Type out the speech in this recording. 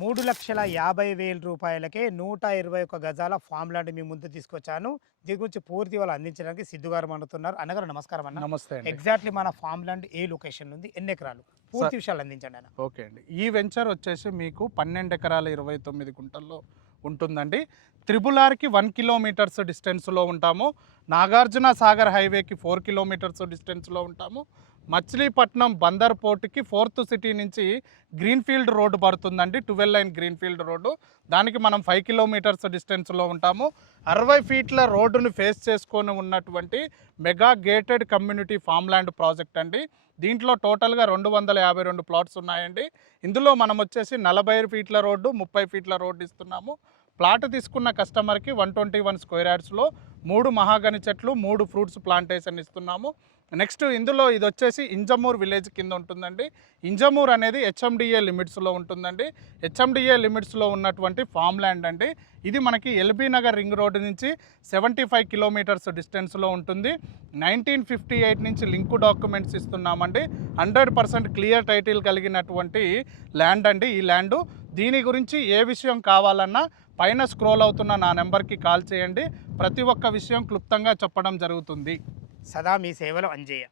3,50,000 రూపాయలకే 121 గజాల farm land మీ ముందు తీసుకొచ్చాను. దీని గురించి పూర్తి వివరాలు అందించడానికి సిద్ధు గారు మనతున్నారు. అన్నగారు నమస్కారం అన్న. నమస్తే అండి. ఎగ్జాక్ట్లీ మన ఫామ్ ల్యాండ్ ఏ లొకేషన్ ఉంది, ఎన్ని ఎకరాలు, పూర్తి విషయాలు అందించండి అన్న. ఓకే అండి. ఈ వెంచర్ వచ్చేసి మీకు 12 ఎకరాల 29 గుంటల్లో ఉంటుందండి. త్రిబుల్ ఆర్కి 1 కిలోమీటర్స్ డిస్టెన్స్లో ఉంటాము. నాగార్జున సాగర్ హైవేకి 4 కిలోమీటర్స్ డిస్టెన్స్లో ఉంటాము. మచిలీపట్నం బందర్ పోర్టుకి 4th సిటీ నుంచి గ్రీన్ఫీల్డ్ రోడ్డు పడుతుందండి, 12 లైన్ గ్రీన్ఫీల్డ్ రోడ్డు. దానికి మనం 5 కిలోమీటర్స్ డిస్టెన్స్లో ఉంటాము. 60 ఫీట్ల రోడ్డును ఫేస్ చేసుకొని ఉన్నటువంటి mega gated community farm land project అండి. దీంట్లో టోటల్గా 252 ప్లాట్స్ ఉన్నాయండి. ఇందులో మనం వచ్చేసి 40 ఫీట్ల రోడ్డు, 30 ఫీట్ల రోడ్డు ఇస్తున్నాము. ప్లాట్ తీసుకున్న కస్టమర్కి 121 స్క్వేర్ యార్డ్స్లో 3 మహాగని చెట్లు, 3 ఫ్రూట్స్ ప్లాంటేషన్ ఇస్తున్నాము. నెక్స్ట్ ఇందులో ఇది వచ్చేసి ఇంజమూర్ విలేజ్ కింద ఉంటుందండి. ఇంజమూర్ అనేది హెచ్ఎండిఏ లిమిట్స్లో ఉంటుందండి. హెచ్ఎండిఏ లిమిట్స్లో ఉన్నటువంటి ఫామ్ ల్యాండ్ అండి. ఇది మనకి ఎల్బీ నగర్ రింగ్ రోడ్డు నుంచి 75 కిలోమీటర్స్ డిస్టెన్స్లో ఉంటుంది. 1958 నుంచి లింకు డాక్యుమెంట్స్ ఇస్తున్నామండి. 100% క్లియర్ టైటిల్ కలిగినటువంటి ల్యాండ్ అండి ఈ ల్యాండు. దీని గురించి ఏ విషయం కావాలన్నా పైన స్క్రోల్ అవుతున్న నా నెంబర్కి కాల్ చేయండి. ప్రతి ఒక్క విషయం క్లుప్తంగా చెప్పడం జరుగుతుంది. సదా మీ సేవలో అంజయ్య.